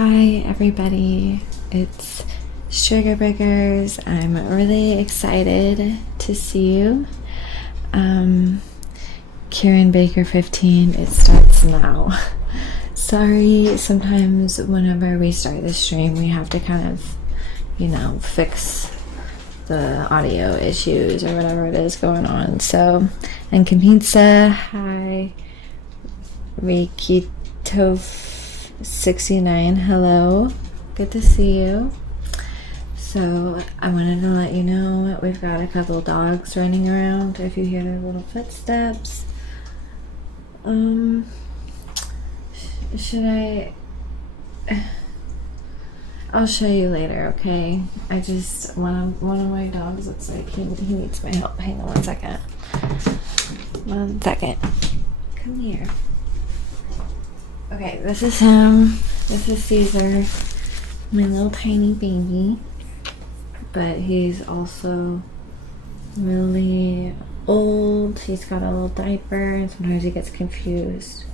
Hi everybody, it's Sugar Breakers. I'm really excited to see you. Kieran Baker 15, it starts now. Sorry, sometimes whenever we start the stream we have to kind of, fix the audio issues or whatever it is going on. So, and Pizza, hi. Rikito69, hello. Good to see you. So, I wanted to let you know we've got a couple dogs running around. If you hear their little footsteps. I'll show you later, okay? One of my dogs looks like he needs my help. Hang on 1 second. 1 second. Come here. Okay, this is him. This is Caesar, my little tiny baby. But he's also really old. He's got a little diaper and sometimes he gets confused.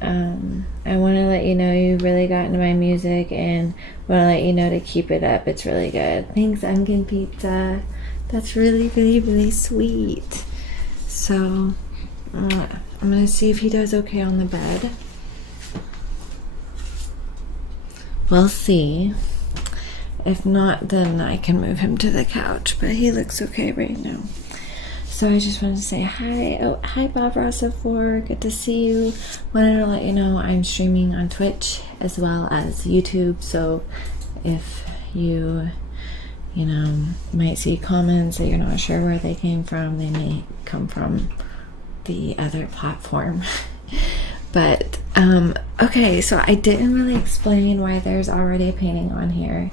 I want to let you know you really got into my music and want to let you know to keep it up. It's really good. Thanks, Unkin Pizza. That's really, really, really sweet. So, I'm going to see if he does okay on the bed. We'll see. If not, then I can move him to the couch, but he looks okay right now. So I just wanted to say hi. Oh, hi Bob Rossa4, good to see you. Wanted to let you know I'm streaming on Twitch as well as YouTube, so if you might see comments that you're not sure where they came from, they may come from the other platform. But okay, so I didn't really explain why there's already a painting on here.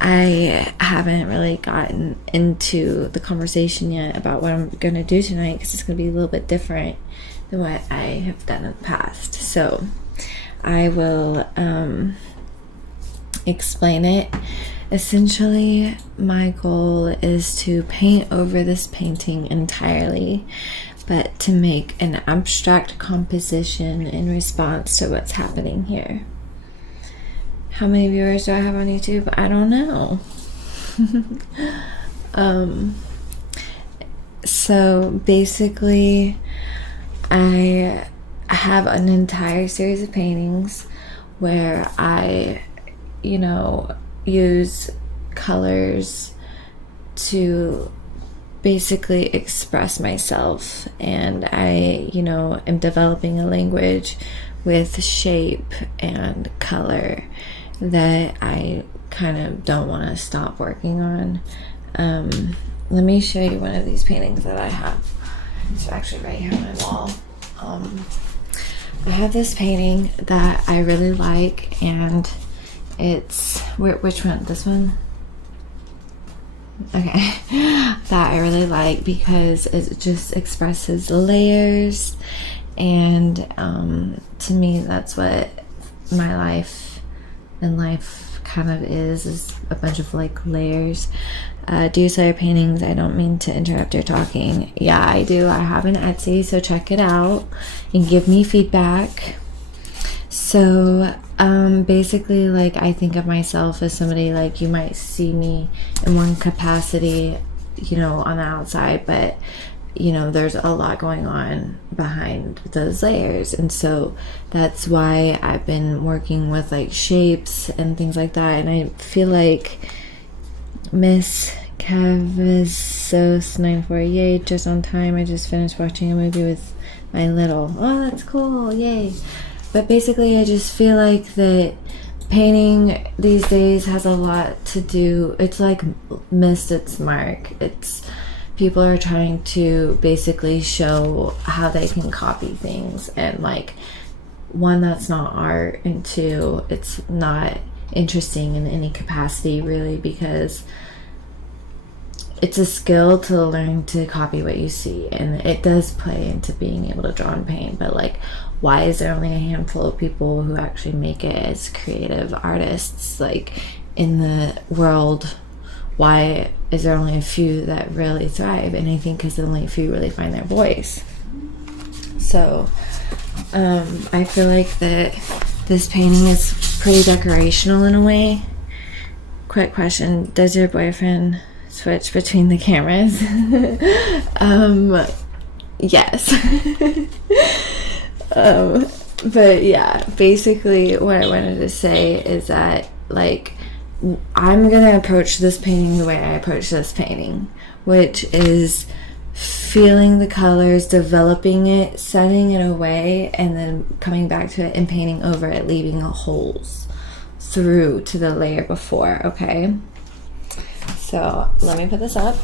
I haven't really gotten into the conversation yet about what I'm gonna do tonight because it's gonna be a little bit different than what I have done in the past. So I will explain it. Essentially, my goal is to paint over this painting entirely, but to make an abstract composition in response to what's happening here. How many viewers do I have on YouTube? I don't know. So basically, I have an entire series of paintings where I, use colors to basically express myself, and I am developing a language with shape and color that I kind of don't want to stop working on. Let me show you one of these paintings that I have. It's actually right here on my wall. I have this painting that I really like, and it's which one? This one? Okay. That I really like because it just expresses layers, and to me that's what my life and life kind of is a bunch of like layers. Do you sell your paintings? I don't mean to interrupt your talking. Yeah, I do. I have an Etsy, so check it out and give me feedback. So basically, like, I think of myself as somebody, like, you might see me in one capacity, on the outside, but there's a lot going on behind those layers, and so that's why I've been working with like shapes and things like that. And I feel like Miss Cavazos 94, yay, just on time. I just finished watching a movie with my little. Oh, that's cool, yay. But basically, I just feel like that painting these days has a lot to do. It's like missed its mark. People are trying to basically show how they can copy things, and like, one, that's not art, and two, it's not interesting in any capacity really, because it's a skill to learn to copy what you see, and it does play into being able to draw and paint. But like, why is there only a handful of people who actually make it as creative artists like in the world? Why is there only a few that really thrive? And I think because only a few really find their voice. So I feel like that this painting is pretty decorational in a way. Quick question, does your boyfriend switch between the cameras? Yes. But yeah, basically what I wanted to say is that, like, I'm gonna approach this painting the way I approach this painting, which is feeling the colors, developing it, setting it away, and then coming back to it and painting over it, leaving holes through to the layer before, okay? So let me put this up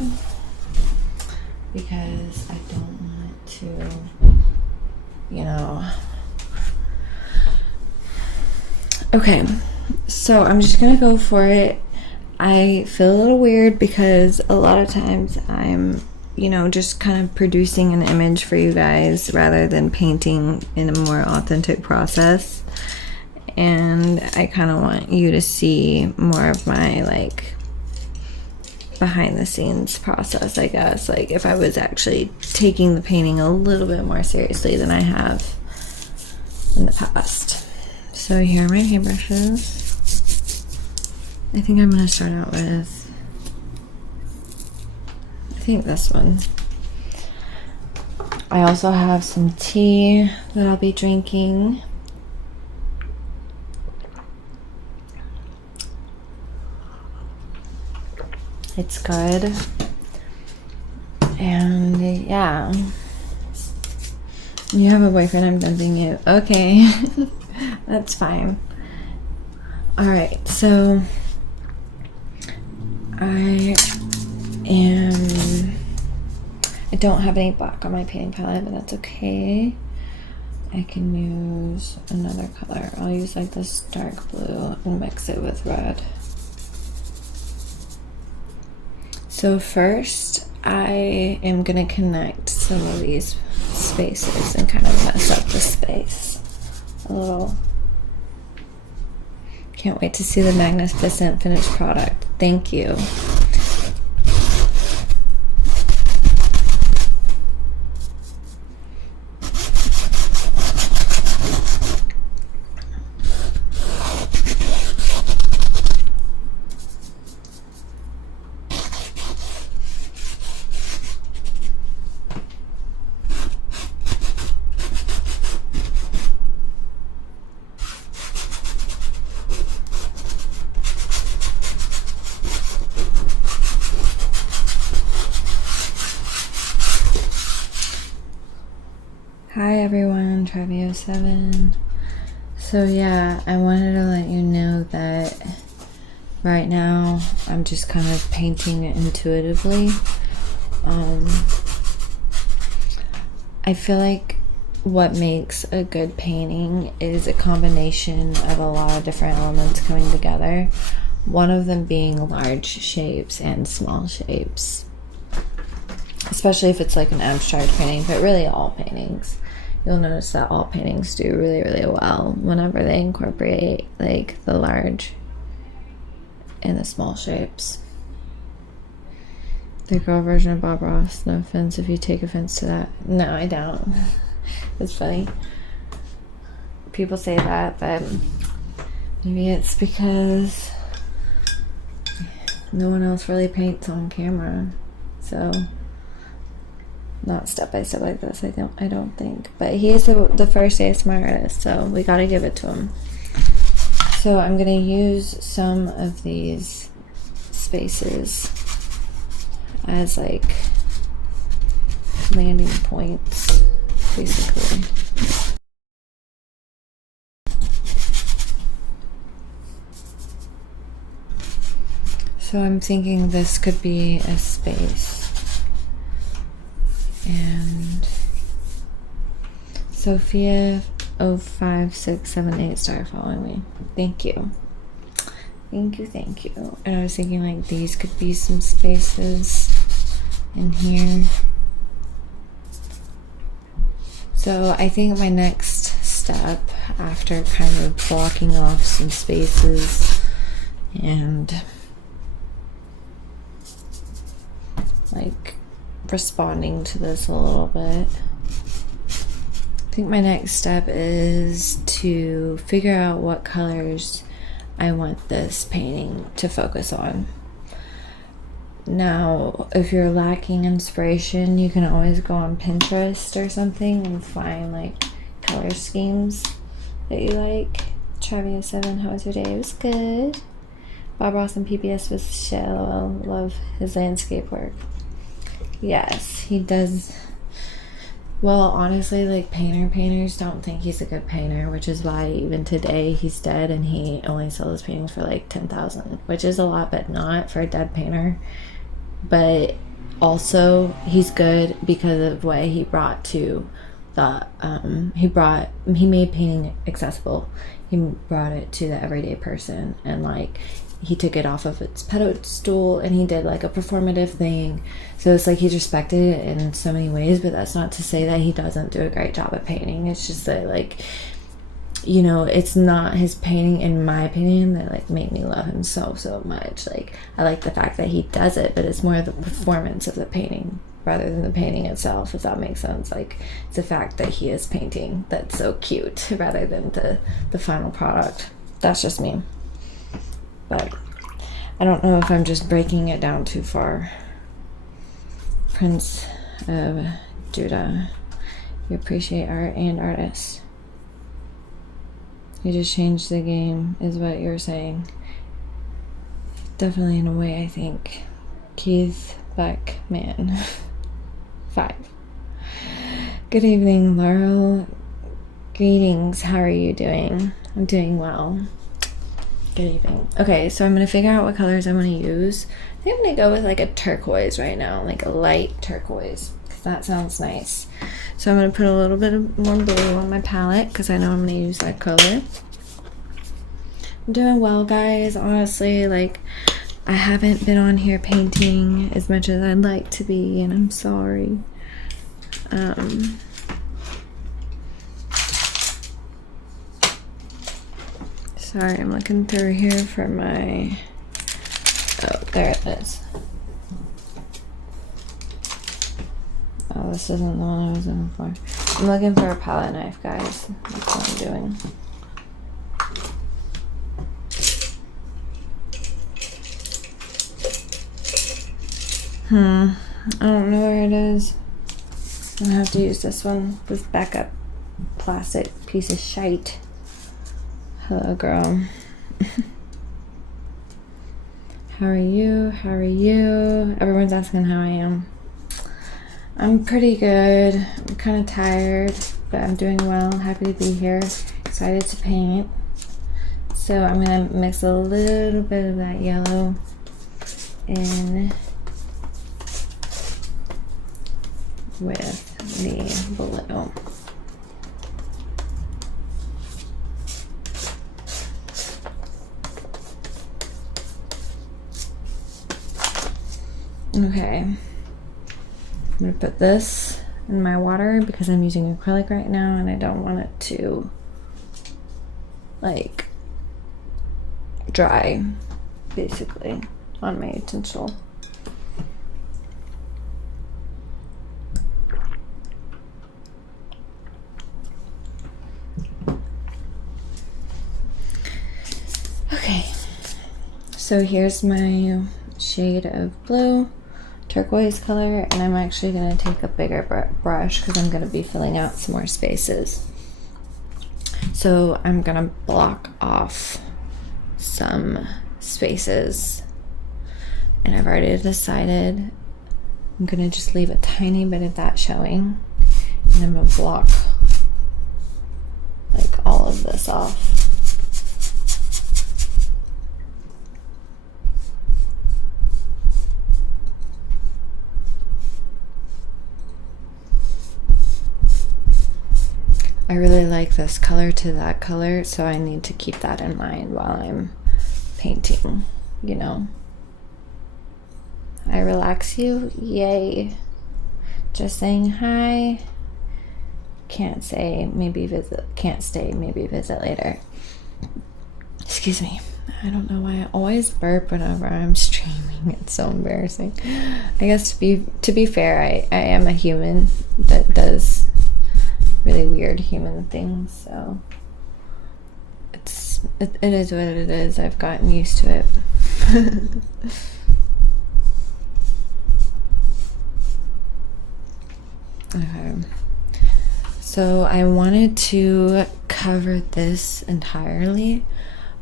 because I don't want to, you know. Okay, so I'm just gonna go for it. I feel a little weird because a lot of times I'm, you know, just kind of producing an image for you guys rather than painting in a more authentic process. And I kind of want you to see more of my, like, behind the scenes process, I guess. Like, if I was actually taking the painting a little bit more seriously than I have in the past. So here are my paintbrushes. I think I'm going to start out with, I think this one. I also have some tea that I'll be drinking. It's good. And yeah. You have a boyfriend, I'm dumping you. Okay. That's fine. Alright, so I don't have any black on my painting palette, but that's okay. I can use another color. I'll use like this dark blue and mix it with red. So first, I am gonna connect some of these spaces and kind of mess up the space a little. Can't wait to see the magnificent finished product. Thank you. Hi everyone, Trevio7. So yeah, I wanted to let you know that right now I'm just kind of painting it intuitively. I feel like what makes a good painting is a combination of a lot of different elements coming together. One of them being large shapes and small shapes. Especially if it's like an abstract painting, but really all paintings. You'll notice that all paintings do really, really well whenever they incorporate like the large and the small shapes. The girl version of Bob Ross. No offense if you take offense to that. No, I don't. It's funny. People say that, but maybe it's because no one else really paints on camera. So not step by step like this, I don't think. But he is the first ASMR artist, so we gotta give it to him. So I'm gonna use some of these spaces as like landing points, basically. So I'm thinking this could be a space. And Sophia 05678 started following me. Thank you. Thank you. And I was thinking like these could be some spaces in here. So I think my next step, after kind of blocking off some spaces and like responding to this a little bit, I think my next step is to figure out what colors I want this painting to focus on. Now, if you're lacking inspiration, you can always go on Pinterest or something and find like color schemes that you like. Travia7, how was your day? It was good. Bob Ross and PBS was shell. Love his landscape work. Yes, he does. Well, honestly, like painters don't think he's a good painter, which is why even today he's dead and he only sells paintings for like 10,000, which is a lot, but not for a dead painter. But also he's good because of what he brought to the he made painting accessible. He brought it to the everyday person, and like he took it off of its pedestal and he did like a performative thing. So it's like he's respected it in so many ways, but that's not to say that he doesn't do a great job at painting. It's just that, like, you know, it's not his painting, in my opinion, that like made me love him so much. Like, I like the fact that he does it, but it's more the performance of the painting rather than the painting itself, if that makes sense. Like, it's the fact that he is painting that's so cute rather than the final product. That's just me. But I don't know if I'm just breaking it down too far. Prince of Judah, you appreciate art and artists. You just changed the game, is what you're saying. Definitely, in a way, I think. Keith Beckman. 5. Good evening, Laurel. Greetings, how are you doing? I'm doing well. Good evening. Okay, so I'm going to figure out what colors I want to use. I think I'm going to go with like a turquoise right now, like a light turquoise, because that sounds nice. So I'm going to put a little bit more blue on my palette because I know I'm going to use that color. I'm doing well, guys. Honestly, like, I haven't been on here painting as much as I'd like to be, and I'm sorry. Sorry, I'm looking through here for my... Oh, there it is. Oh, this isn't the one I was looking for. I'm looking for a palette knife, guys. That's what I'm doing. I don't know where it is. I'm gonna have to use this one. This backup plastic piece of shite. Hello, girl. How are you? How are you? Everyone's asking how I am. I'm pretty good. I'm kind of tired, but I'm doing well. Happy to be here. Excited to paint. So I'm gonna mix a little bit of that yellow in with the blue. Okay, I'm gonna put this in my water because I'm using acrylic right now and I don't want it to like dry basically on my utensil. Okay, so here's my shade of blue, turquoise color, and I'm actually going to take a bigger brush because I'm going to be filling out some more spaces. So I'm going to block off some spaces, and I've already decided I'm going to just leave a tiny bit of that showing, and I'm going to block like all of this off. I really like this color to that color, so I need to keep that in mind while I'm painting, you know. I relax you? Yay. Just saying hi. Can't say, maybe visit, can't stay, maybe visit later. Excuse me. I don't know why I always burp whenever I'm streaming. It's so embarrassing. I guess to be fair, I am a human that does really weird human things, so it's it is what it is. I've gotten used to it. Okay. So I wanted to cover this entirely,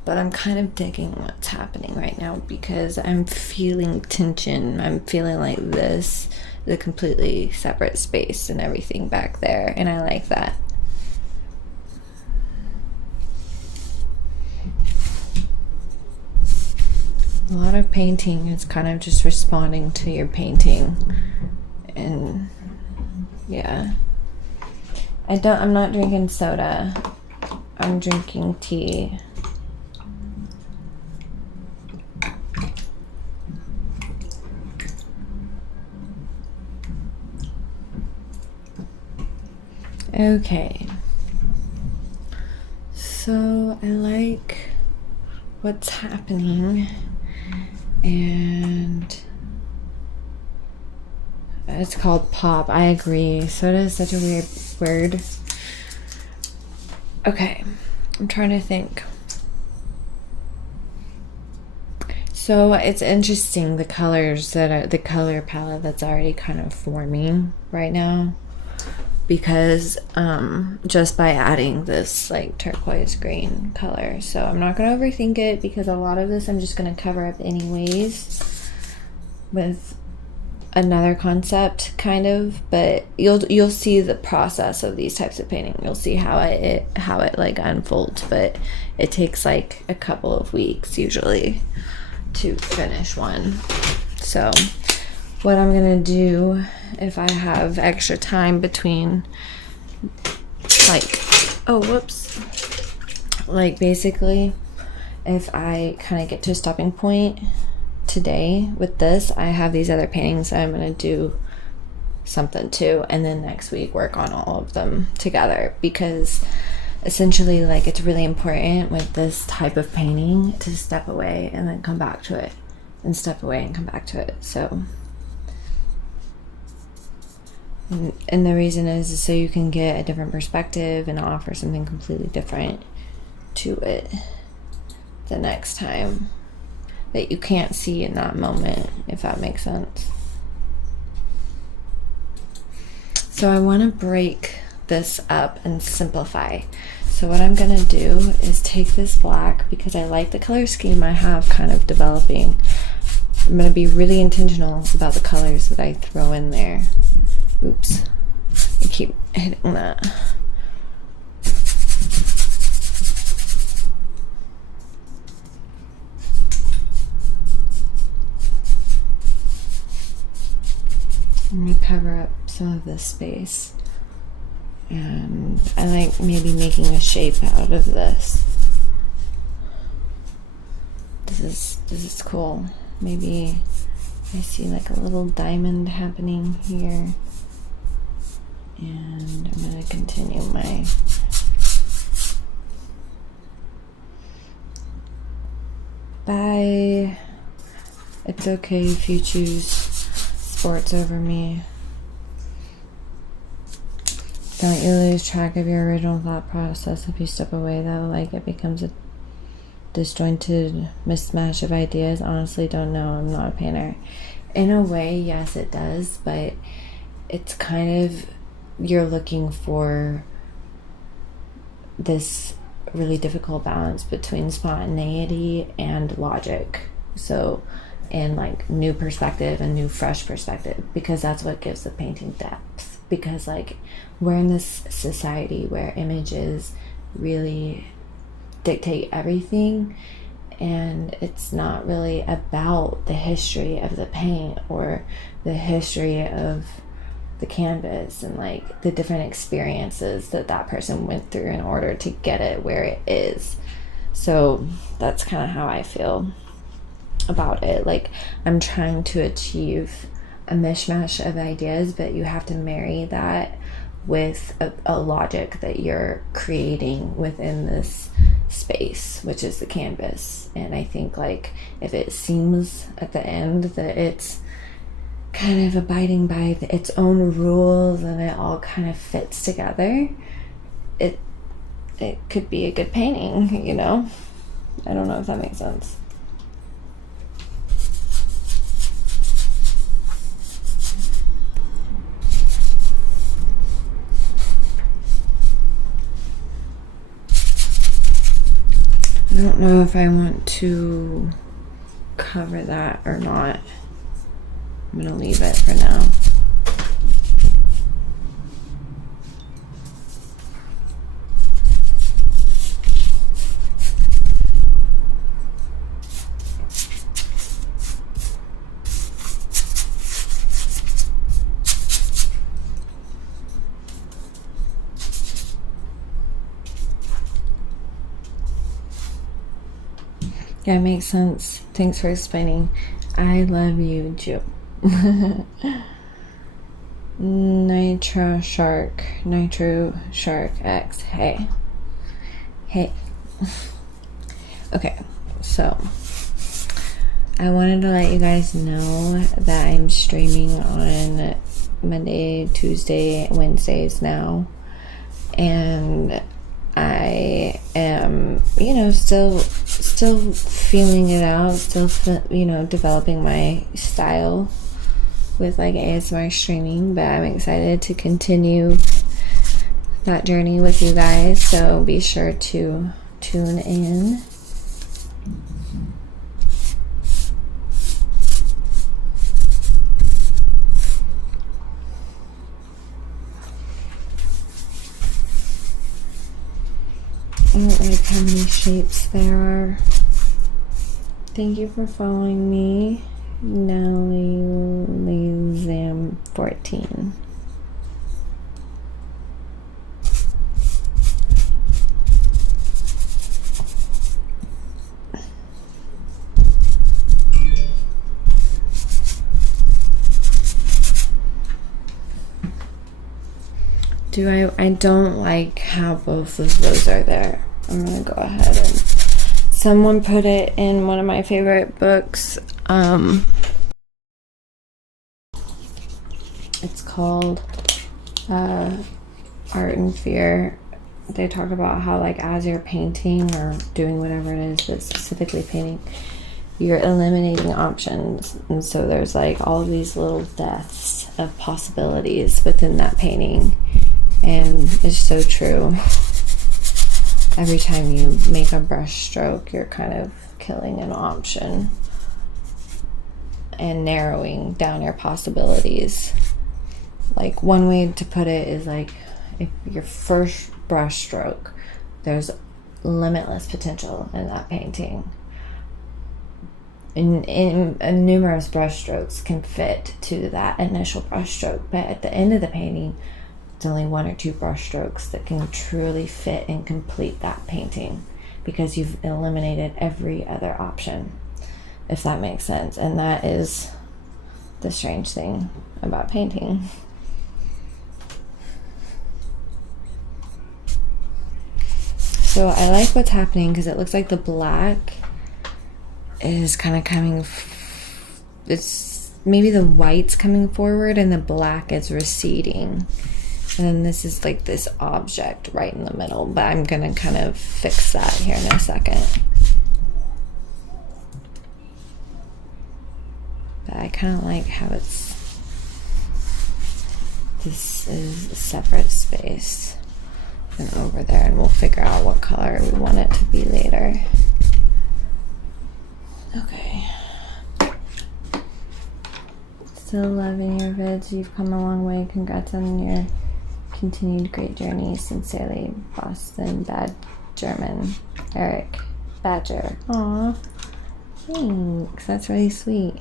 but I'm kind of digging what's happening right now because I'm feeling tension. I'm feeling like this is a completely separate space and everything back there, and I like that. A lot of painting is kind of just responding to your painting, and yeah. I'm not drinking soda. I'm drinking tea. Okay. So I like what's happening, and it's called pop. I agree. Soda is such a weird word. Okay, I'm trying to think. So it's interesting, the colors that are the color palette that's already kind of forming right now, because just by adding this like turquoise green color. So I'm not gonna overthink it because a lot of this I'm just gonna cover up anyways with another concept kind of, but you'll see the process of these types of painting. You'll see how it like unfolds, but it takes like a couple of weeks usually to finish one. So what I'm gonna do, if I have extra time between, like, oh whoops, like basically if I kind of get to a stopping point today with this, I have these other paintings that I'm going to do something to, and then next week work on all of them together, because essentially like it's really important with this type of painting to step away and then come back to it, and step away and come back to it. So and the reason is so you can get a different perspective and offer something completely different to it the next time that you can't see in that moment, if that makes sense. So I want to break this up and simplify. So what I'm going to do is take this black, because I like the color scheme I have kind of developing. I'm going to be really intentional about the colors that I throw in there. Oops, I keep hitting that. I'm going to cover up some of this space, and I like maybe making a shape out of this. This is cool. Maybe I see like a little diamond happening here, and I'm going to continue my bye. It's okay if you choose sports over me. Don't you lose track of your original thought process if you step away, though. Like, it becomes a disjointed mismatch of ideas. Honestly, don't know. I'm not a painter. In a way, yes, it does, but it's kind of, you're looking for this really difficult balance between spontaneity and logic. So, and like new perspective and new fresh perspective, because that's what gives the painting depth. Because like we're in this society where images really dictate everything, and it's not really about the history of the paint or the history of the canvas and like the different experiences that that person went through in order to get it where it is. So that's kind of how I feel about it. Like, I'm trying to achieve a mishmash of ideas, but you have to marry that with a logic that you're creating within this space, which is the canvas. And I think like if it seems at the end that it's kind of abiding by its own rules and it all kind of fits together, it could be a good painting, you know. I don't know if that makes sense. I don't know if I want to cover that or not. I'm gonna leave it for now. Yeah, it makes sense. Thanks for explaining. I love you, Joe. Nitro Shark X. Hey. Okay, so I wanted to let you guys know that I'm streaming on Monday, Tuesday, Wednesdays now, and I am, still feeling it out, still, developing my style with like ASMR streaming, but I'm excited to continue that journey with you guys, so be sure to tune in. I don't like how many shapes there are. Thank you for following me, NellieLizam14. I don't like how both of those are there. I'm gonna go ahead and someone put it in one of my favorite books. It's called Art and Fear. They talk about how, like, as you're painting or doing whatever it is, but specifically painting, you're eliminating options, and so there's like all of these little deaths of possibilities within that painting, and it's so true. Every time you make a brush stroke, you're kind of killing an option and narrowing down your possibilities. Like, one way to put it is like, if your first brush stroke, there's limitless potential in that painting. In numerous brush strokes can fit to that initial brush stroke, but at the end of the painting, it's only one or two brush strokes that can truly fit and complete that painting, because you've eliminated every other option, if that makes sense. And that is the strange thing about painting. So I like what's happening because it looks like the black is kind of coming, it's maybe the white's coming forward and the black is receding. And then this is like this object right in the middle, but I'm gonna kind of fix that here in a second. But I kind of like how this is a separate space than over there, and we'll figure out what color we want it to be later. Okay. Still loving your vids. You've come a long way. Congrats on your continued great journey. Sincerely, Boston Bad German Eric Badger. Aw, thanks. That's really sweet.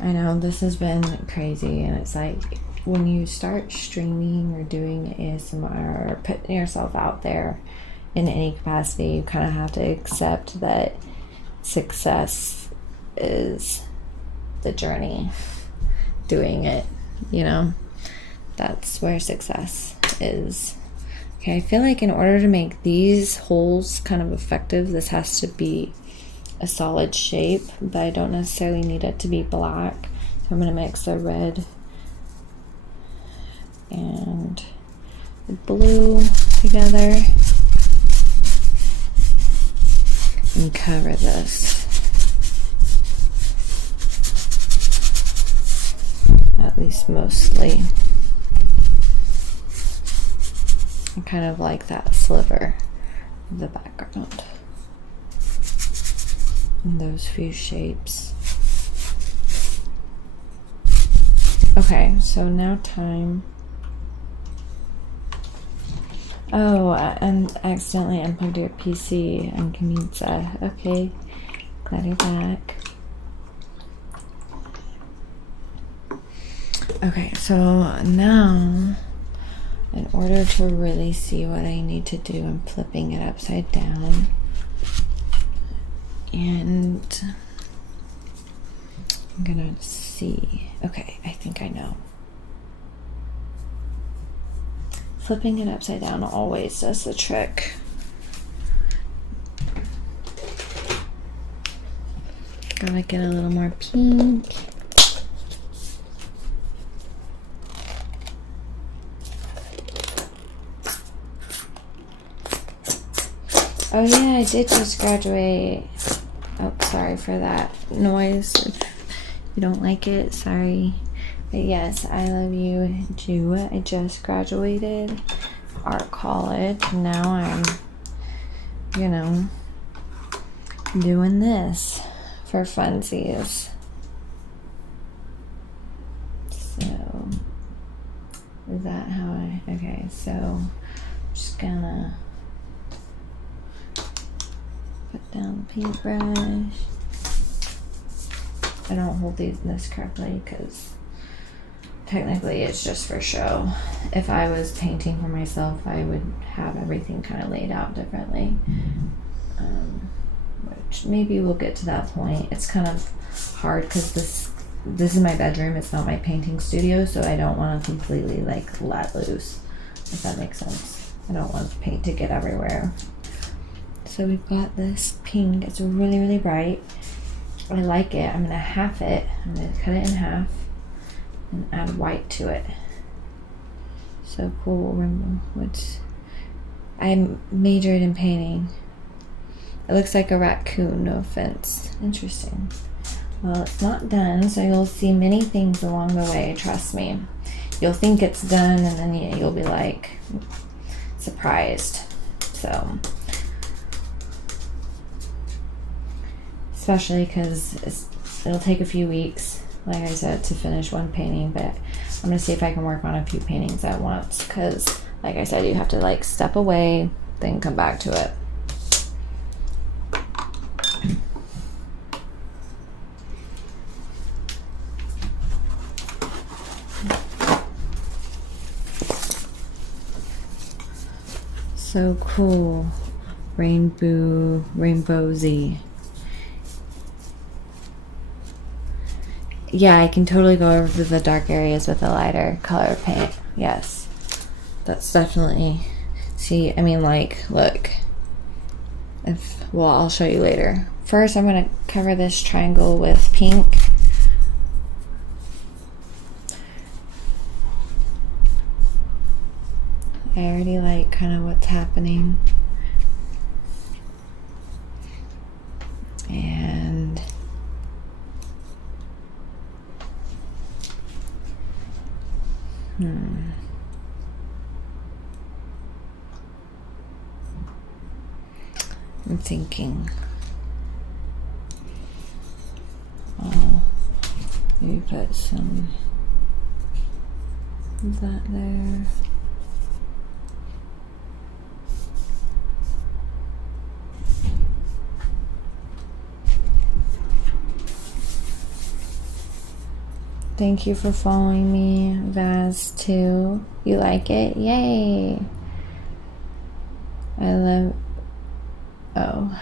I know this has been crazy, and it's like when you start streaming or doing ASMR or putting yourself out there in any capacity, you kind of have to accept that success is the journey. Doing it, that's where success is. Okay, I feel like in order to make these holes kind of effective, this has to be a solid shape, but I don't necessarily need it to be black. So I'm going to mix the red and the blue together. and cover this. At least mostly. I kind of like that sliver of the background. And those few shapes. Okay, so now time. Oh, and accidentally unplugged your PC and Kamitsa. Okay, glad you're back. Okay, so now, in order to really see what I need to do, I'm flipping it upside down. And I'm gonna see. Okay, I think I know. Flipping it upside down always does the trick. Gotta get a little more pink. Oh yeah, I did just graduate. Oh, sorry for that noise. If you don't like it, sorry. But yes, I love you, Jew. I just graduated art college. Now I'm, you know, doing this for funsies. So, is that how I, okay, so I'm just gonna put down the paintbrush. I don't hold this correctly because technically it's just for show. If I was painting for myself, I would have everything kind of laid out differently. Which maybe we'll get to that point. It's kind of hard because this is my bedroom. It's not my painting studio, so I don't want to completely like let loose, if that makes sense. I don't want the paint to get everywhere. So we've got this pink. It's really, really bright. I like it. I'm gonna half it. I'm gonna cut it in half and add white to it. So cool. Rainbow. I majored in painting. It looks like a raccoon, no offense. Interesting. Well, it's not done, so you'll see many things along the way, trust me. You'll think it's done, and then you'll be like surprised. So, especially because it'll take a few weeks, like I said, to finish one painting, but I'm gonna see if I can work on a few paintings at once, because like I said, you have to like step away, then come back to it. So cool. Rainbowsy. Yeah, I can totally go over the dark areas with a lighter color paint. Yes. That's definitely... See, I mean, like, look. Well, I'll show you later. First, I'm going to cover this triangle with pink. I already like kind of what's happening. And I'm thinking, maybe put some of that there. Thank you for following me, Vaz2. You like it? Yay! I love... Oh.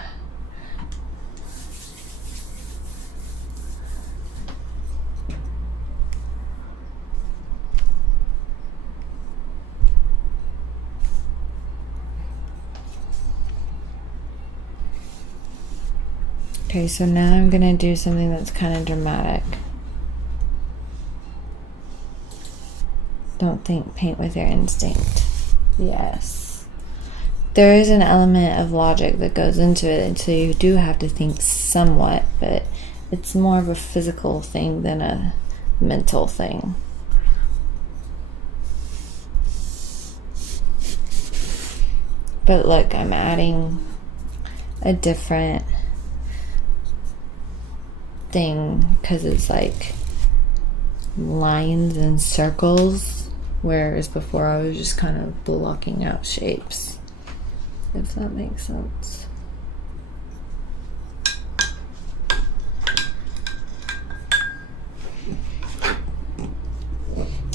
Okay, so now I'm gonna do something that's kind of dramatic. Don't think, paint with your instinct. Yes. there is an element of logic that goes into it, and so you do have to think somewhat, but it's more of a physical thing than a mental thing. But look, I'm adding a different thing because it's like lines and circles, whereas before I was just kind of blocking out shapes, if that makes sense.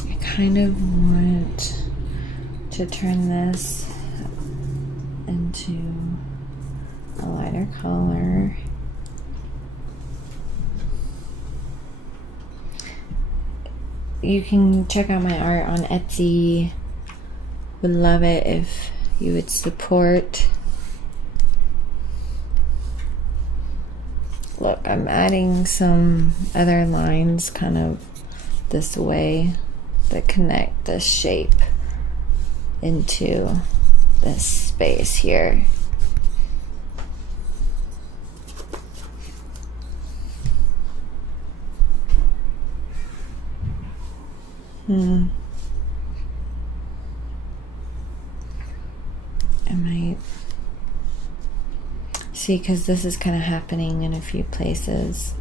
I kind of want to turn this into a lighter color. You can check out my art on Etsy. Would love it if you would support. Look, I'm adding some other lines kind of this way that connect this shape into this space here. I might see, because this is kind of happening in a few places.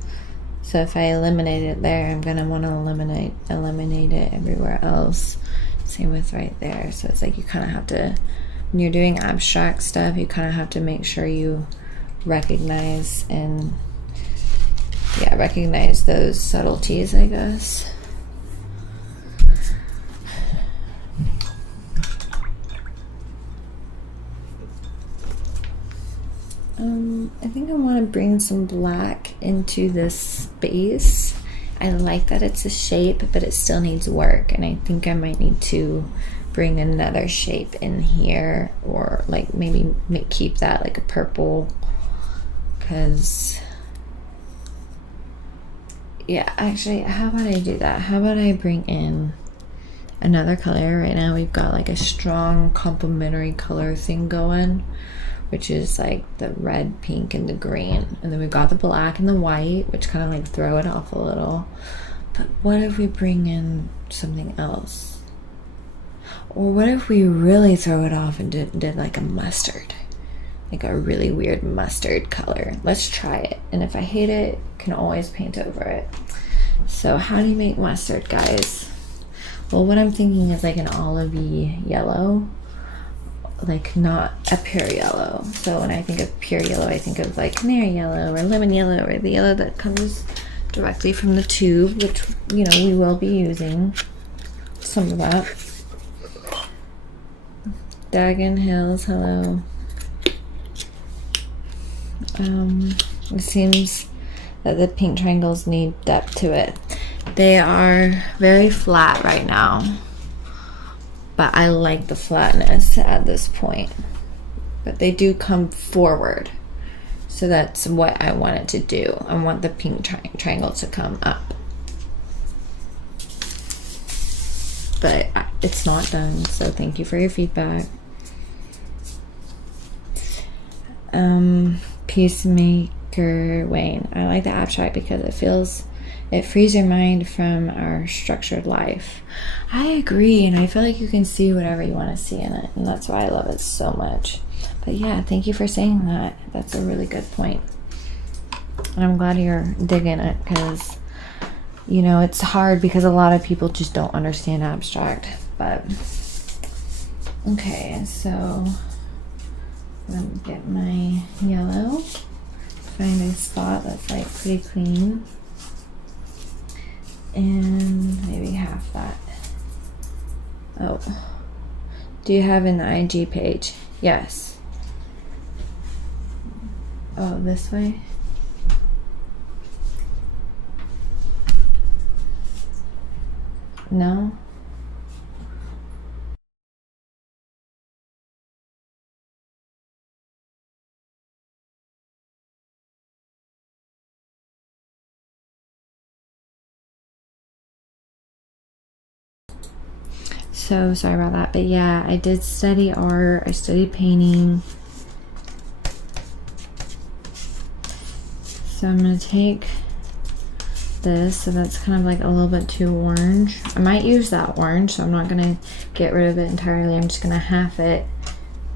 So if I eliminate it there, I'm gonna want to eliminate it everywhere else. Same with right there. So it's like you kind of have to, when you're doing abstract stuff, you kind of have to make sure you recognize those subtleties, I guess. I think I want to bring some black into this space. I like that it's a shape, but it still needs work, and I think I might need to bring another shape in here, or like maybe keep that like a purple, because yeah, actually, how about I do that? How about I bring in another color? Right now we've got like a strong complementary color thing going, which is like the red, pink, and the green. And then we've got the black and the white, which kind of like throw it off a little. But what if we bring in something else? Or what if we really throw it off and did like a mustard? Like a really weird mustard color. Let's try it. And if I hate it, can always paint over it. So how do you make mustard, guys? Well, what I'm thinking is like an olivey yellow. Like not a pure yellow. So when I think of pure yellow, I think of like canary yellow or lemon yellow, or the yellow that comes directly from the tube, which, you know, we will be using some of that. Dagon Hills, hello. It seems that the pink triangles need depth to it. They are very flat right now, but I like the flatness at this point. But they do come forward, so that's what I want it to do. I want the pink triangle to come up, but it's not done, so thank you for your feedback. Peacemaker Wayne, I like the abstract because it frees your mind from our structured life. I agree, and I feel like you can see whatever you want to see in it, and that's why I love it so much. But yeah, thank you for saying that. That's a really good point. And I'm glad you're digging it, because, you know, it's hard because a lot of people just don't understand abstract. But okay, so I'm gonna get my yellow, find a spot that's like pretty clean, and maybe half that. Oh, do you have an IG page? Yes. Oh, this way? No? so sorry about that. But yeah, I did study art. I studied painting. So I'm going to take this. So that's kind of like a little bit too orange. I might use that orange, so I'm not going to get rid of it entirely. I'm just going to half it.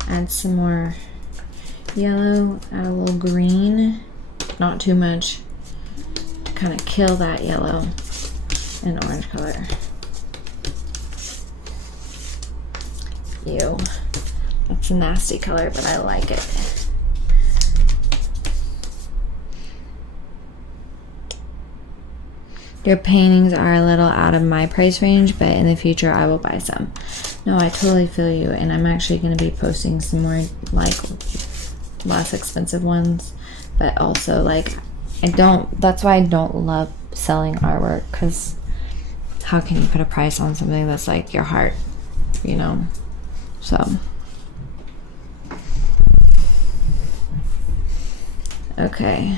Add some more yellow. Add a little green. Not too much. To kind of kill that yellow and orange color. Ew. That's a nasty color, but I like it. Your paintings are a little out of my price range, but in the future I will buy some. No, I totally feel you, and I'm actually going to be posting some more like less expensive ones, but also like that's why I don't love selling artwork, because how can you put a price on something that's like your heart, you know? So okay.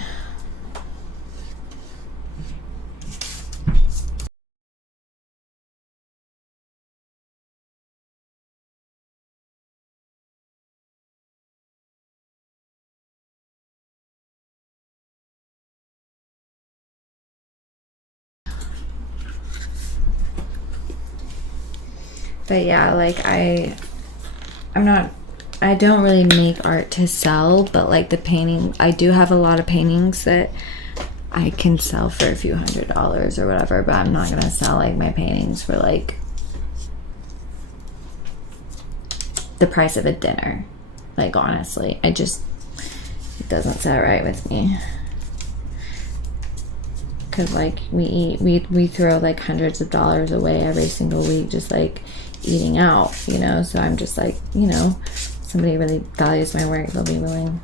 But yeah, like I don't really make art to sell, but like the painting, I do have a lot of paintings that I can sell for a few $100s or whatever, but I'm not gonna sell like my paintings for like the price of a dinner. Like honestly, it doesn't sit right with me. Cause like we throw like hundreds of dollars away every single week just like eating out, you know? So I'm just like, you know, somebody really values my work, they'll be willing.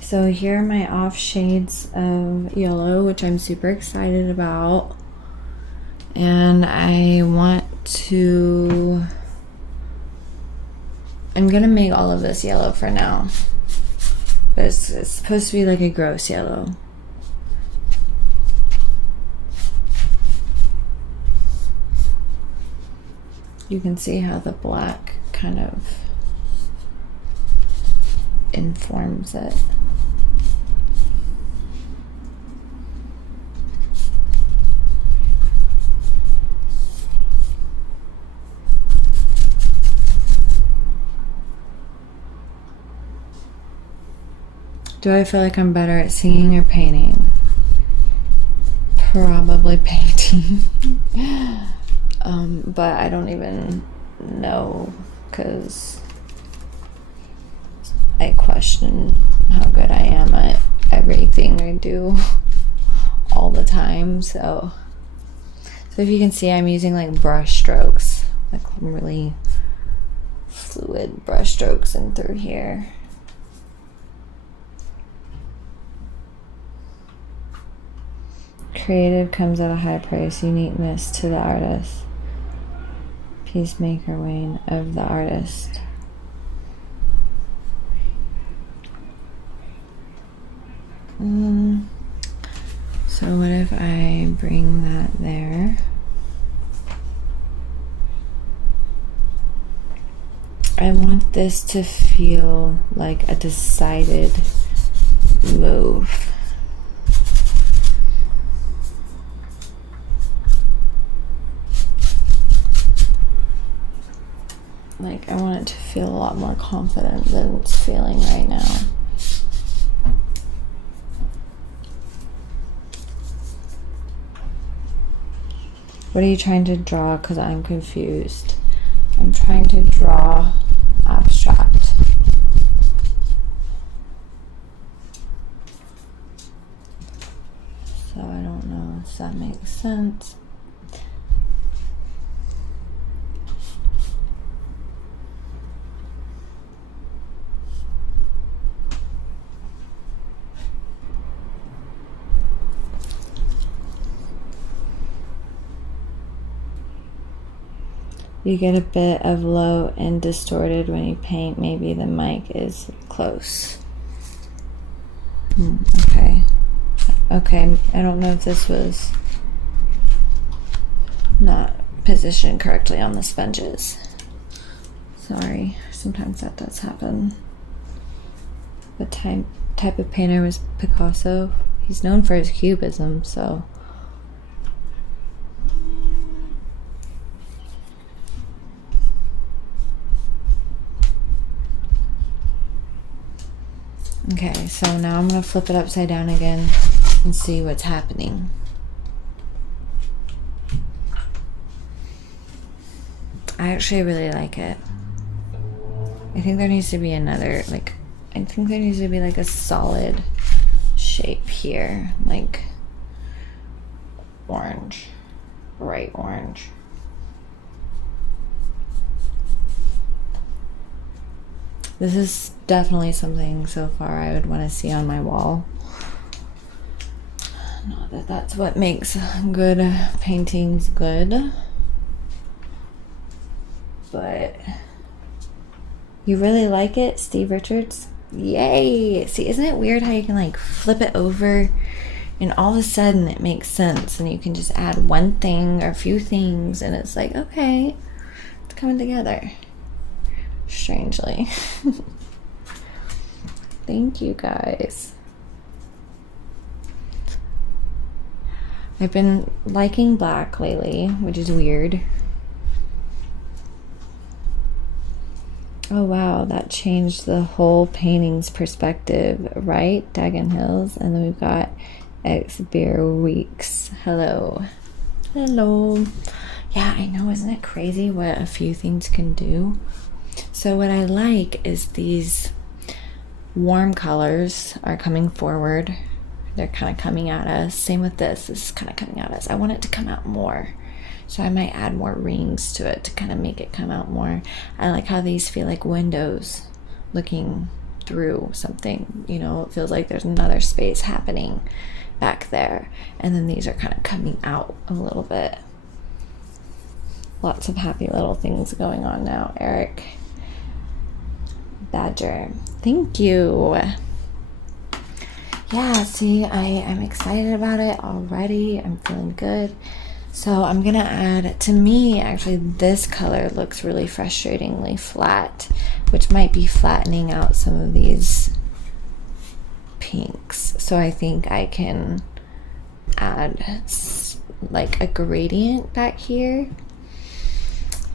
So here are my off shades of yellow, which I'm super excited about. And I'm gonna make all of this yellow for now. But it's supposed to be like a gross yellow. You can see how the black kind of informs it. Do I feel like I'm better at singing or painting? Probably painting. But I don't even know, because I question how good I am at everything I do all the time. So if you can see, I'm using like brush strokes, like really fluid brush strokes in through here. Creative comes at a high price, uniqueness to the artist. Peacemaker Wayne of the artist. So what if I bring that there? I want this to feel like a decided move. Like, I want it to feel a lot more confident than it's feeling right now. What are you trying to draw? Because I'm confused. I'm trying to draw abstract. So I don't know if that makes sense. You get a bit of low and distorted when you paint. Maybe the mic is close. Okay. Okay, I don't know if this was not positioned correctly on the sponges. Sorry, sometimes that does happen. What type of painter was Picasso? He's known for his cubism, so. Okay, so now I'm gonna flip it upside down again and see what's happening. I actually really like it. I think there needs to be another, like, I think there needs to be like a solid shape here, like orange, bright orange. This is definitely something so far I would want to see on my wall. Not that that's what makes good paintings good, but you really like it, Steve Richards? Yay! See, isn't it weird how you can like flip it over and all of a sudden it makes sense and you can just add one thing or a few things and it's like, okay, it's coming together. Strangely. Thank you guys. I've been liking black lately, which is weird. Oh wow, that changed the whole painting's perspective, right? Dagon Hills. And then we've got X Beer Weeks. Hello. Hello. Yeah, I know, isn't it crazy what a few things can do? So what I like is these warm colors are coming forward. They're kind of coming at us. Same with this. This is kind of coming at us. I want it to come out more. So I might add more rings to it to kind of make it come out more. I like how these feel like windows looking through something. You know, it feels like there's another space happening back there. And then these are kind of coming out a little bit. Lots of happy little things going on now, Eric Badger. Thank you. Yeah, see, I'm excited about it already. I'm feeling good. So I'm gonna add, to me, actually, this color looks really frustratingly flat, which might be flattening out some of these pinks. So I think I can add like a gradient back here.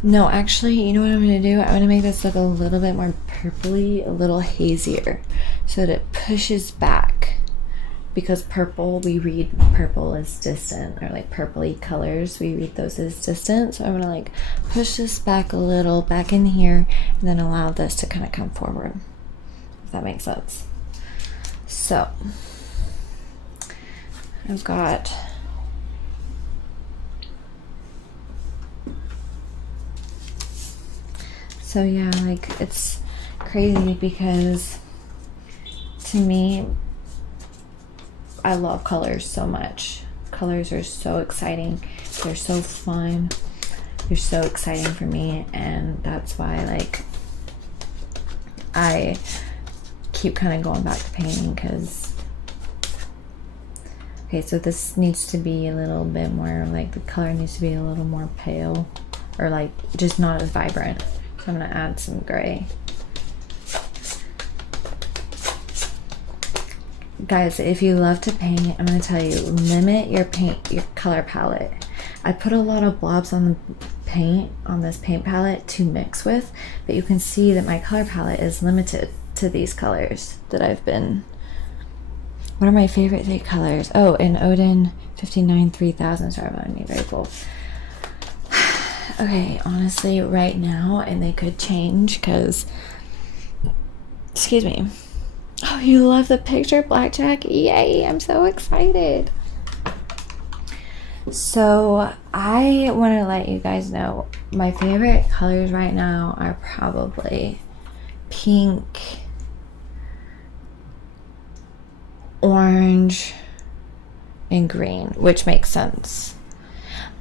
No, actually, you know what I'm going to do? I'm going to make this look a little bit more purpley, a little hazier, so that it pushes back. Because purple, we read purple as distant, or like purpley colors, we read those as distant. So I'm going to like push this back a little, back in here, and then allow this to kind of come forward. If that makes sense. So, I've got... So yeah, like, it's crazy because to me, I love colors so much. Colors are so exciting. They're so fun. They're so exciting for me, and that's why, like, I keep kind of going back to painting because, okay, so this needs to be a little bit more, like, the color needs to be a little more pale, or like just not as vibrant. So I'm gonna add some gray. Guys, if you love to paint, I'm gonna tell you, limit your color palette. I put a lot of blobs on the paint, on this paint palette to mix with, but you can see that my color palette is limited to these colors that I've been... What are my favorite 3 colors? Oh, and Odin 59 3000 started on me. Very cool. Okay, honestly, right now, and they could change because... Excuse me. Oh, you love the picture, Blackjack? Yay, I'm so excited. So, I want to let you guys know my favorite colors right now are probably pink, orange, and green, which makes sense.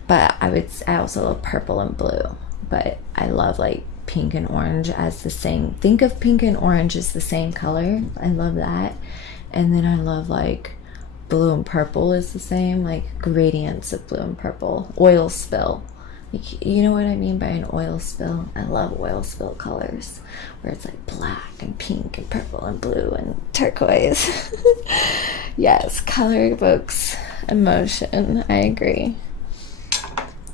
But I also love purple and blue. but I love like pink and orange as the same. Think of pink and orange as the same color. I love that. And then I love like blue and purple is the same, like gradients of blue and purple. Oil spill. You know what I mean by an oil spill? I love oil spill colors where it's like black and pink and purple and blue and turquoise. Yes, color evokes emotion. I agree.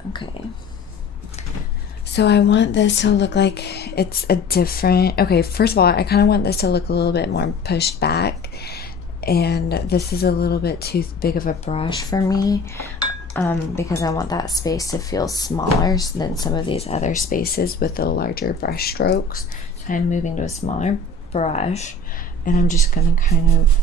Okay. So I want this to look like it's a different... Okay, first of all, I kind of want this to look a little bit more pushed back. And this is a little bit too big of a brush for me. Because I want that space to feel smaller than some of these other spaces with the larger brush strokes. So I'm moving to a smaller brush, and I'm just gonna kind of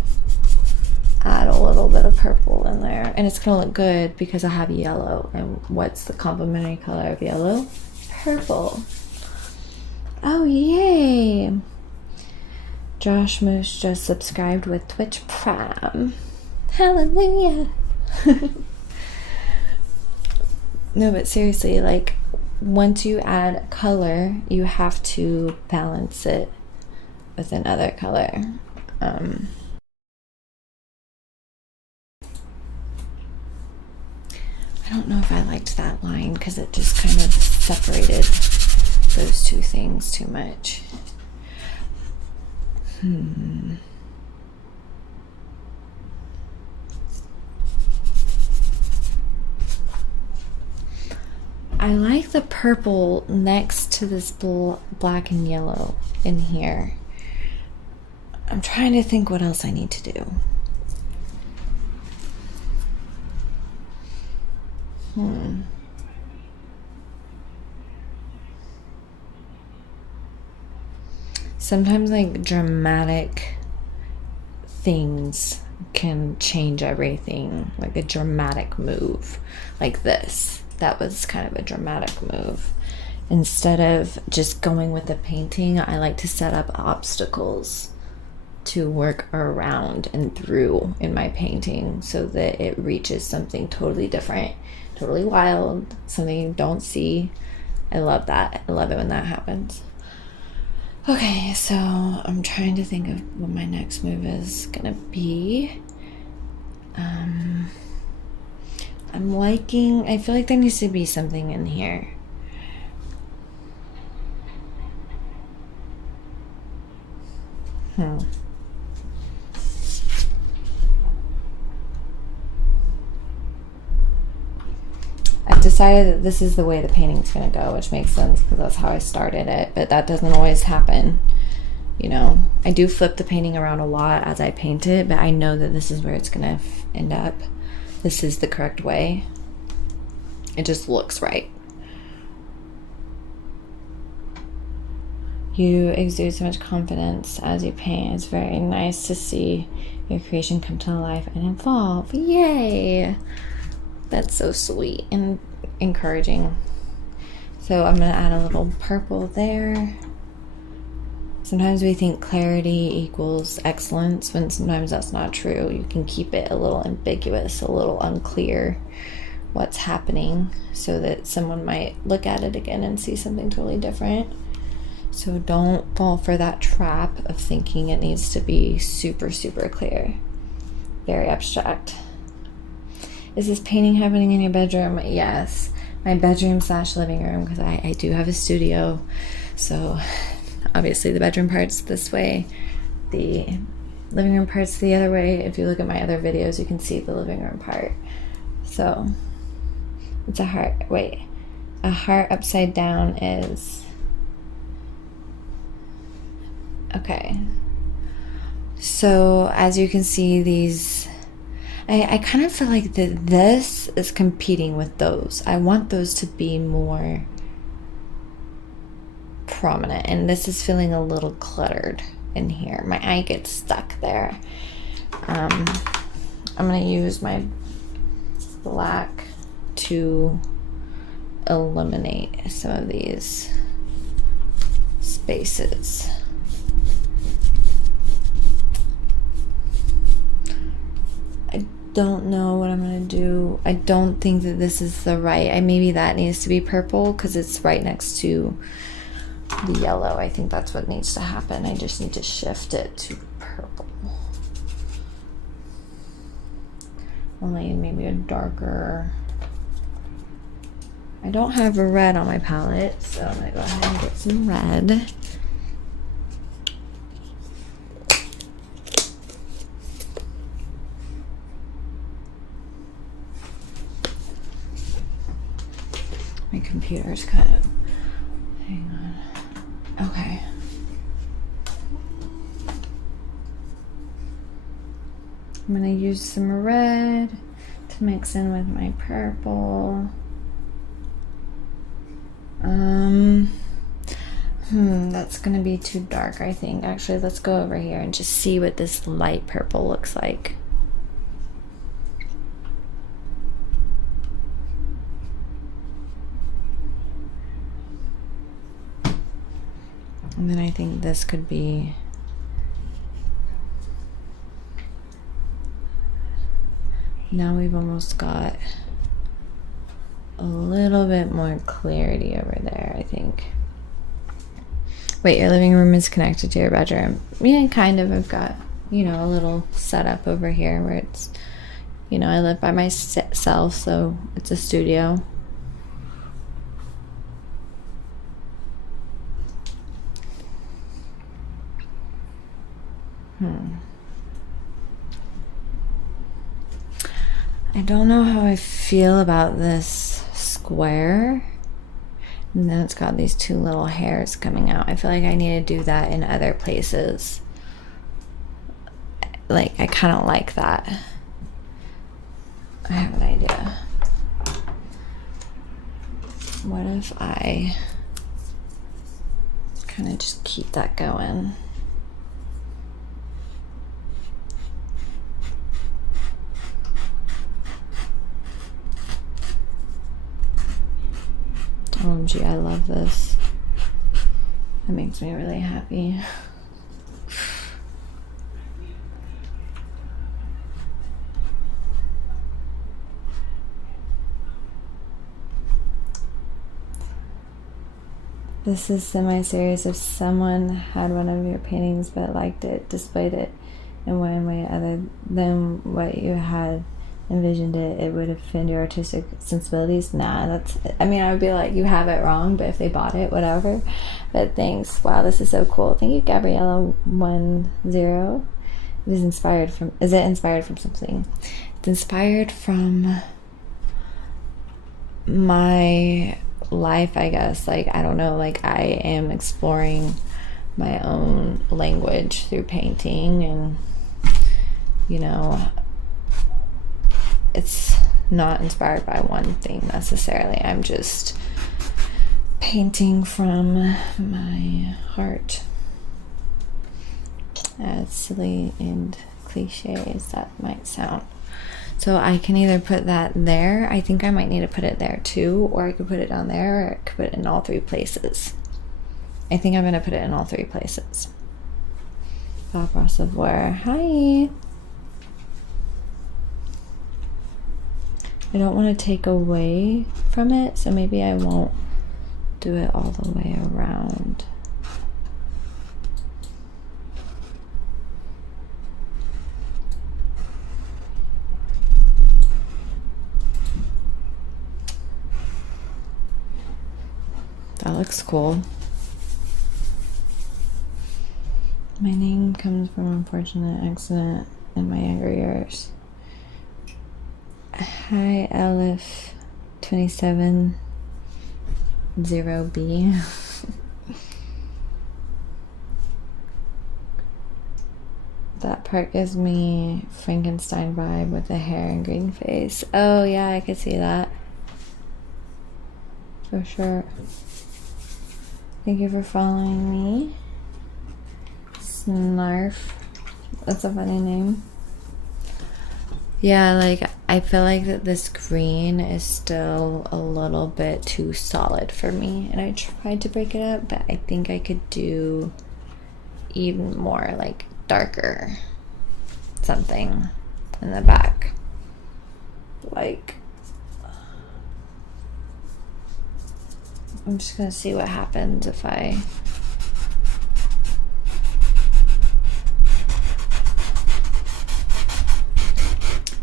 add a little bit of purple in there, and it's gonna look good because I have yellow. And what's the complementary color of yellow? Purple. Oh yay! Josh Moose just subscribed with Twitch Prime. Hallelujah! No, but seriously, like, once you add color, you have to balance it with another color. I don't know if I liked that line because it just kind of separated those two things too much. I like the purple next to this black and yellow in here. I'm trying to think what else I need to do. Sometimes like dramatic things can change everything, like a dramatic move like this. That was kind of a dramatic move. Instead of just going with the painting, I like to set up obstacles to work around and through in my painting so that it reaches something totally different, totally wild, something you don't see. I love that. I love it when that happens. Okay, so I'm trying to think of what my next move is gonna be. I'm liking, I feel like there needs to be something in here. I've decided that this is the way the painting's gonna go, which makes sense because that's how I started it, but that doesn't always happen. You know, I do flip the painting around a lot as I paint it, but I know that this is where it's gonna end up. This is the correct way. It just looks right. You exude so much confidence as you paint. It's very nice to see your creation come to life and evolve. Yay! That's so sweet and encouraging. So I'm gonna add a little purple there. Sometimes we think clarity equals excellence when sometimes that's not true. You can keep it a little ambiguous, a little unclear what's happening so that someone might look at it again and see something totally different. So don't fall for that trap of thinking it needs to be super, super clear. Very abstract. Is this painting happening in your bedroom? Yes. My bedroom / living room, because I do have a studio. So obviously the bedroom part's this way, the living room part's the other way. If you look at my other videos, you can see the living room part. So it's a heart. Wait, a heart upside down is... Okay. So as you can see, these... I kind of feel like that this is competing with those. I want those to be more prominent, and this is feeling a little cluttered in here. My eye gets stuck there. I'm gonna use my black to eliminate some of these spaces. I don't know what I'm gonna do. I don't think that this is the right. Maybe that needs to be purple because it's right next to the yellow. I think that's what needs to happen. I just need to shift it to purple. Only maybe a darker. I don't have a red on my palette, so I'm gonna go ahead and get some red. My computer's kind of, hang on. Okay. I'm gonna use some red to mix in with my purple. That's gonna be too dark, I think. Actually, let's go over here and just see what this light purple looks like. And then I think this could be now we've almost got a little bit more clarity over there, I think. Wait, your living room is connected to your bedroom. Yeah, kind of. I've got, you know, a little setup over here where it's, you know, I live by myself, so it's a studio. I don't know how I feel about this square. And then it's got these two little hairs coming out. I feel like I need to do that in other places. Like, I kind of like that. I have an idea. What if I kind of just keep that going? OMG, I love this. That makes me really happy. This is semi-serious. If someone had one of your paintings but liked it, displayed it in one way other than what you had envisioned it, it would offend your artistic sensibilities. Nah, that's, I mean, I would be like, you have it wrong, but if they bought it, whatever. But thanks. Wow, this is so cool. Thank you, Gabriella10. It was inspired from, is it inspired from something? It's inspired from my life, I guess. Like, I don't know, like, I am exploring my own language through painting, and, you know, it's not inspired by one thing necessarily. I'm just painting from my heart, as silly and cliche as that might sound. So I can either put that there, I think I might need to put it there too, or I could put it down there, or I could put it in all three places. I think I'm going to put it in all three places. Opera Savoir. Hi! I don't want to take away from it, so maybe I won't do it all the way around. That looks cool. My name comes from an unfortunate accident in my younger years. Hi, Elif 270B. That part gives me Frankenstein vibe with the hair and green face. Oh yeah, I could see that. For sure. Thank you for following me. Snarf. That's a funny name. Yeah, like, I feel like that this green is still a little bit too solid for me, and I tried to break it up, but I think I could do even more, like, darker something in the back. like, I'm just gonna see what happens if I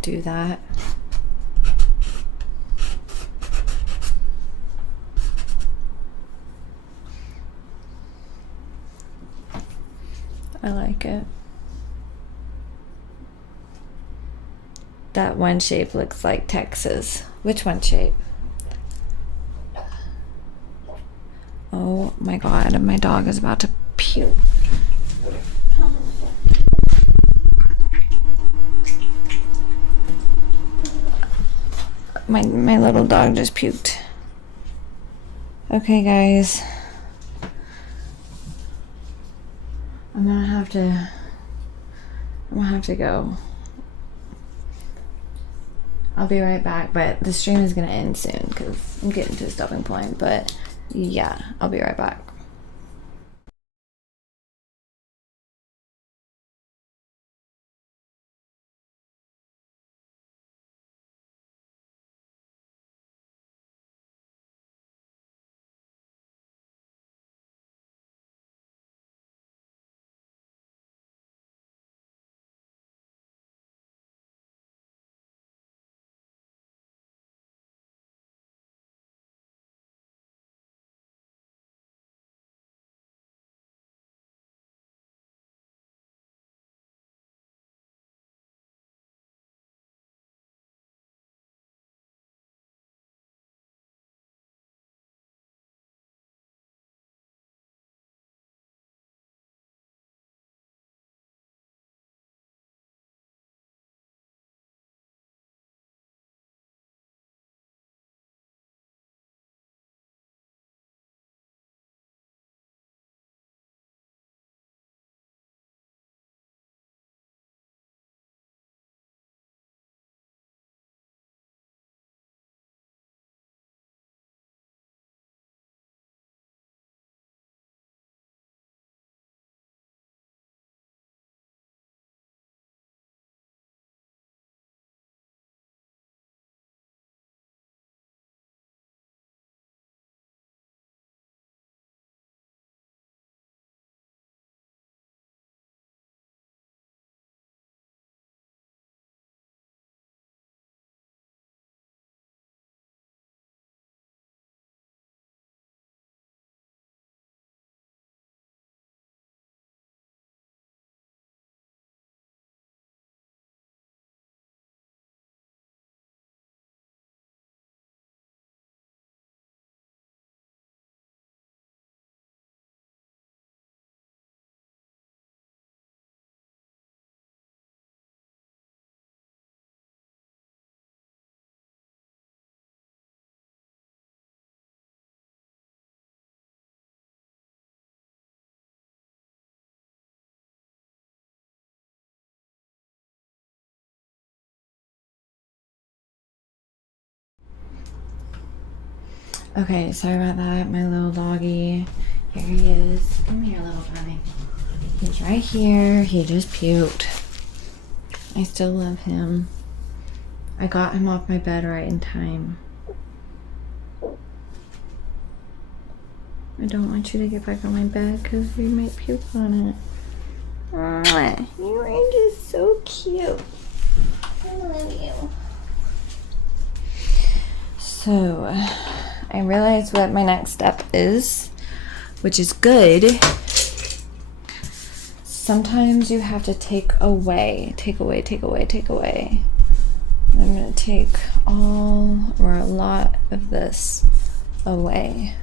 do that. I like it. That one shape looks like Texas. Which one shape? Oh my god, my dog is about to puke. My little dog just puked. Okay, guys. I'm gonna have to go. I'll be right back, but the stream is gonna end soon because I'm getting to a stopping point. But yeah, I'll be right back. Okay, sorry about that. My little doggy. Here he is. Come here, little guy. He's right here. He just puked. I still love him. I got him off my bed right in time. I don't want you to get back on my bed because we might puke on it. Mwah. You are just so cute. I love you. So, I realized what my next step is, which is good. Sometimes you have to take away. I'm gonna take all or a lot of this away.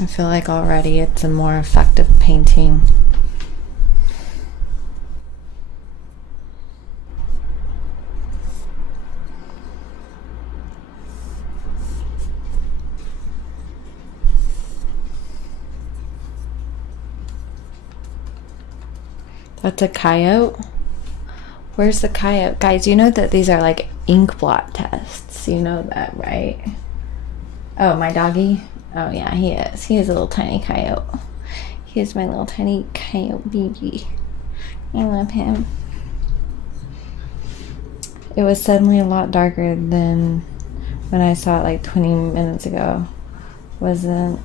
I feel like already it's a more effective painting. That's a coyote? Where's the coyote? Guys, you know that these are like ink blot tests. Yes, you know that, right? Oh, my doggy? Oh, yeah, he is. He is a little tiny coyote. He is my little tiny coyote baby. I love him. It was suddenly a lot darker than when I saw it like 20 minutes ago. Wasn't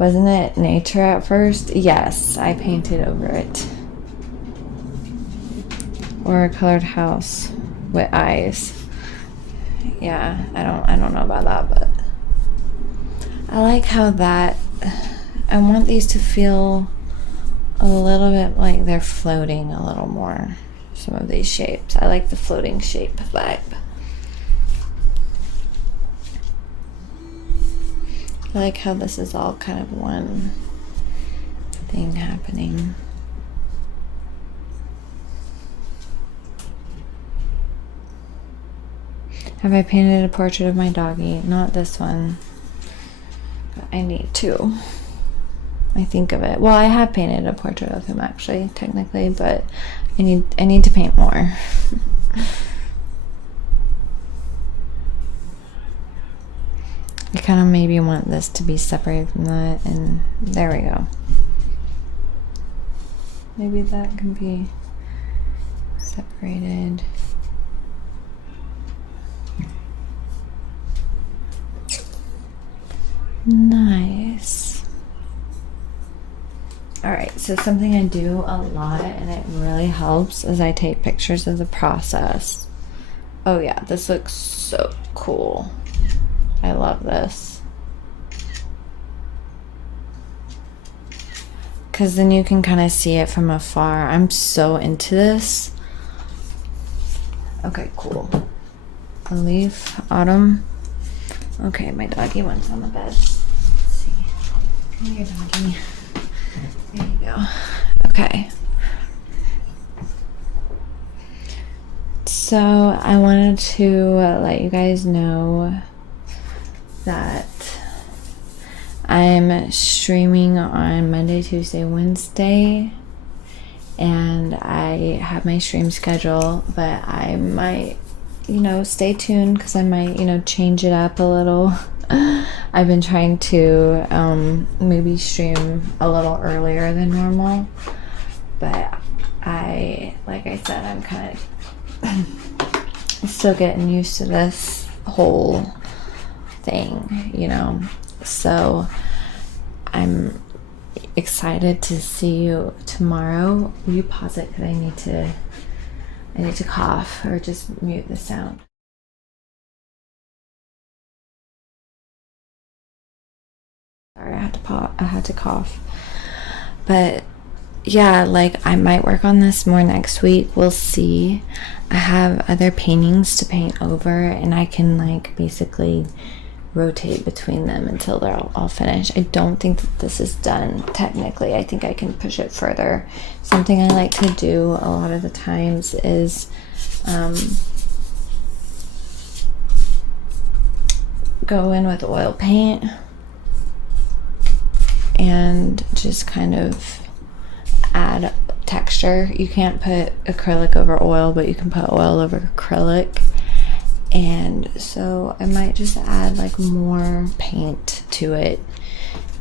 it nature at first? Yes, I painted over it. Or a colored house with eyes. Yeah, I don't know about that, but I like how that, I want these to feel a little bit like they're floating a little more. Some of these shapes. I like the floating shape vibe. I like how this is all kind of one thing happening. Have I painted a portrait of my doggy? Not this one. But I need to. I think of it. Well, I have painted a portrait of him actually, technically, but I need to paint more. I kind of maybe want this to be separated from that, and there we go. Maybe that can be separated. Nice. Alright, so something I do a lot and it really helps is I take pictures of the process. Oh yeah, this looks so cool. I love this. Because then you can kind of see it from afar. I'm so into this. Okay, cool. A leaf, autumn. Okay, my doggy went on the bed. Let's see. Come here, doggy. There you go. Okay. So I wanted to let you guys know that I'm streaming on Monday, Tuesday, Wednesday, and I have my stream schedule, but I might, stay tuned because I might, change it up a little. I've been trying to maybe stream a little earlier than normal, but like I said, I'm kind of still getting used to this whole thing, so I'm excited to see you tomorrow. Will you pause it because I need to cough, or just mute the sound. Sorry, I had to cough. But yeah, like I might work on this more next week. We'll see. I have other paintings to paint over, and I can like basically rotate between them until they're all finished. I don't think that this is done technically. I think I can push it further. Something I like to do a lot of the times is go in with oil paint and just kind of add texture. You can't put acrylic over oil, but you can put oil over acrylic. And so I might just add like more paint to it,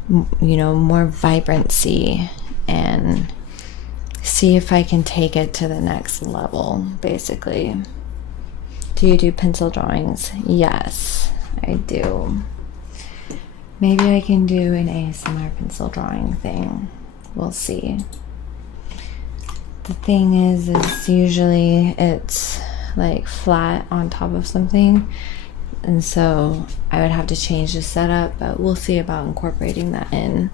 more vibrancy, and see if I can take it to the next level, basically. Do you do pencil drawings? Yes, I do. Maybe I can do an ASMR pencil drawing thing. We'll see. The thing is usually it's like flat on top of something, and so I would have to change the setup, but we'll see about incorporating that in.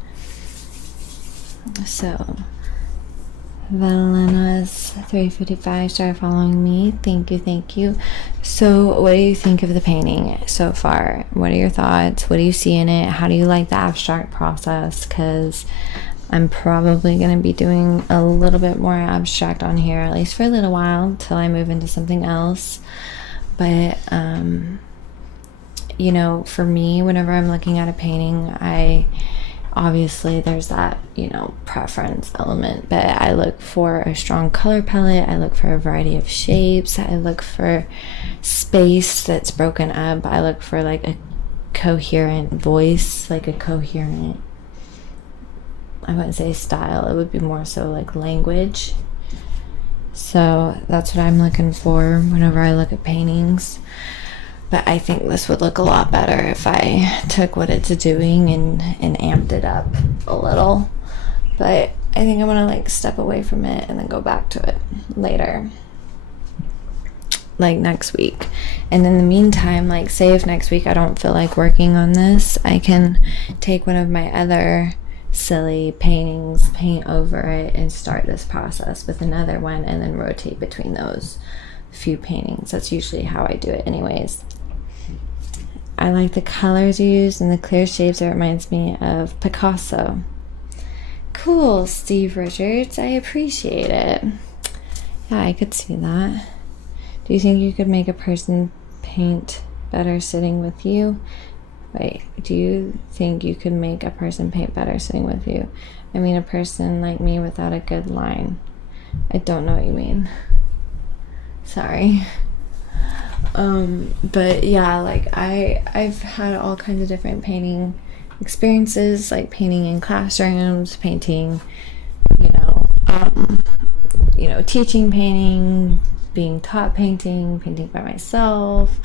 So Valena's 355 started following me. Thank you. So what do you think of the painting so far? What are your thoughts? What do you see in it? How do you like the abstract process? Because I'm probably going to be doing a little bit more abstract on here, at least for a little while, till I move into something else. But for me, whenever I'm looking at a painting, I obviously there's that, you know, preference element, but I look for a strong color palette. I look for a variety of shapes. I look for space that's broken up. I look for like a coherent voice, like a coherent, I wouldn't say style, it would be more so like language. So that's what I'm looking for whenever I look at paintings. But I think this would look a lot better if I took what it's doing and amped it up a little. But I think I'm gonna like step away from it and then go back to it later, like next week. And in the meantime, like say if next week I don't feel like working on this, I can take one of my other silly paintings, paint over it, and start this process with another one, and then rotate between those few paintings. That's usually how I do it anyways. I like the colors used and the clear shapes. It reminds me of Picasso. Cool, Steve Richards. I appreciate it. Yeah, I could see that. Do you think you could make a person paint better sitting with you? Wait, do you think you could make a person paint better sitting with you? I mean a person like me without a good line. I don't know what you mean. Sorry. But yeah, like I've had all kinds of different painting experiences, like painting in classrooms, painting, you know, teaching painting, being taught painting, painting by myself.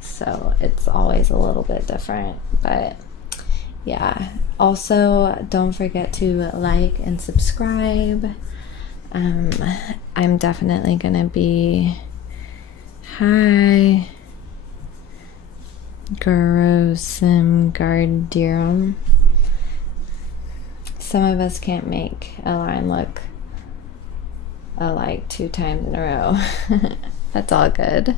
So it's always a little bit different, but yeah. Also, don't forget to like and subscribe. I'm definitely gonna be Hi, Garosim Gardirum. Some of us can't make a line look alike 2 times in a row. That's all good.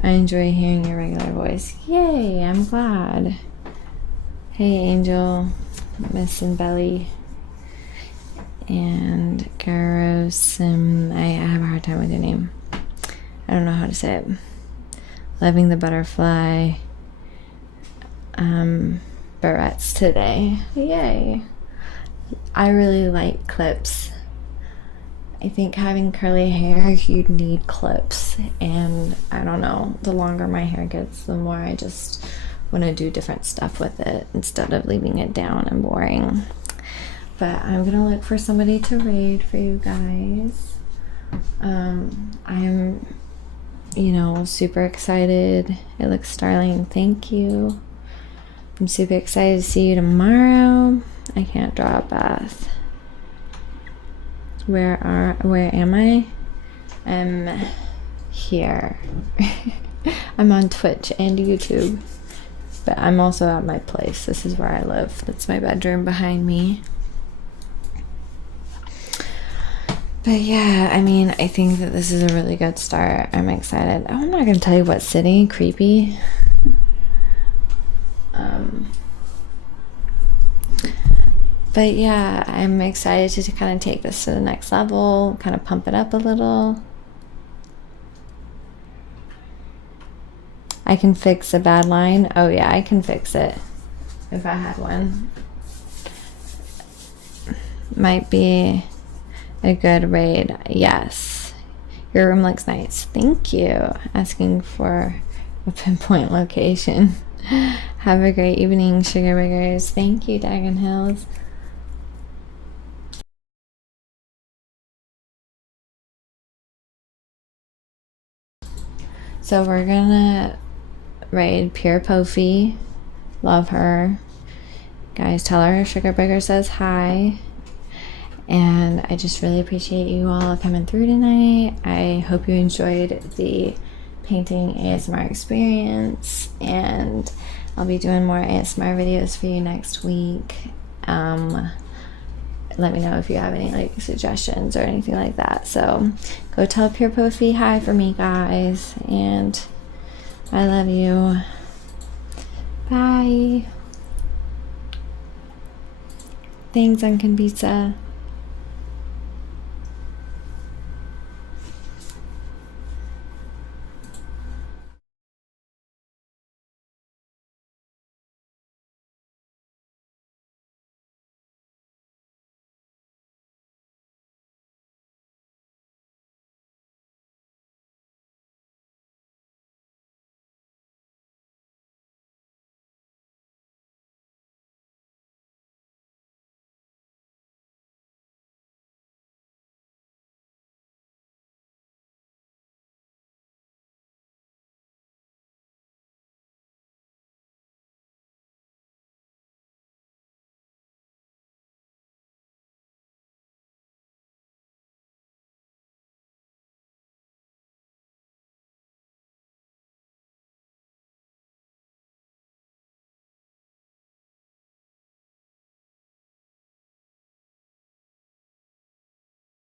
I enjoy hearing your regular voice. Yay, I'm glad. Hey, Angel, Miss and Belly, and Garosim. I have a hard time with your name. I don't know how to say it. Loving the butterfly barrettes today. Yay. I really like clips. I think having curly hair, you need clips. And I don't know, the longer my hair gets, the more I just want to do different stuff with it instead of leaving it down and boring. But I'm gonna look for somebody to raid for you guys. I'm super excited. It looks starling. Thank you. I'm super excited to see you tomorrow. I can't draw a bath. Where am I? I'm here. I'm on Twitch and YouTube, but I'm also at my place. This is where I live. That's my bedroom behind me. But yeah, I mean, I think that this is a really good start. I'm excited. Oh, I'm not gonna tell you what city. Creepy. But yeah, I'm excited to kind of take this to the next level, kind of pump it up a little. I can fix a bad line. Oh yeah, I can fix it if I had one. Might be a good raid. Yes, your room looks nice. Thank you. Asking for a pinpoint location. Have a great evening, Sugar Riggers. Thank you, Dagon Hills. So we're gonna raid Pure Pofi. Love her. Guys, tell her Sugar Burger says hi. And I just really appreciate you all coming through tonight. I hope you enjoyed the painting ASMR experience, and I'll be doing more ASMR videos for you next week. Let me know if you have any like suggestions or anything like that. So go tell Pure Pofi hi for me, guys, and I love you. Bye. Thanks, Unkin Pizza.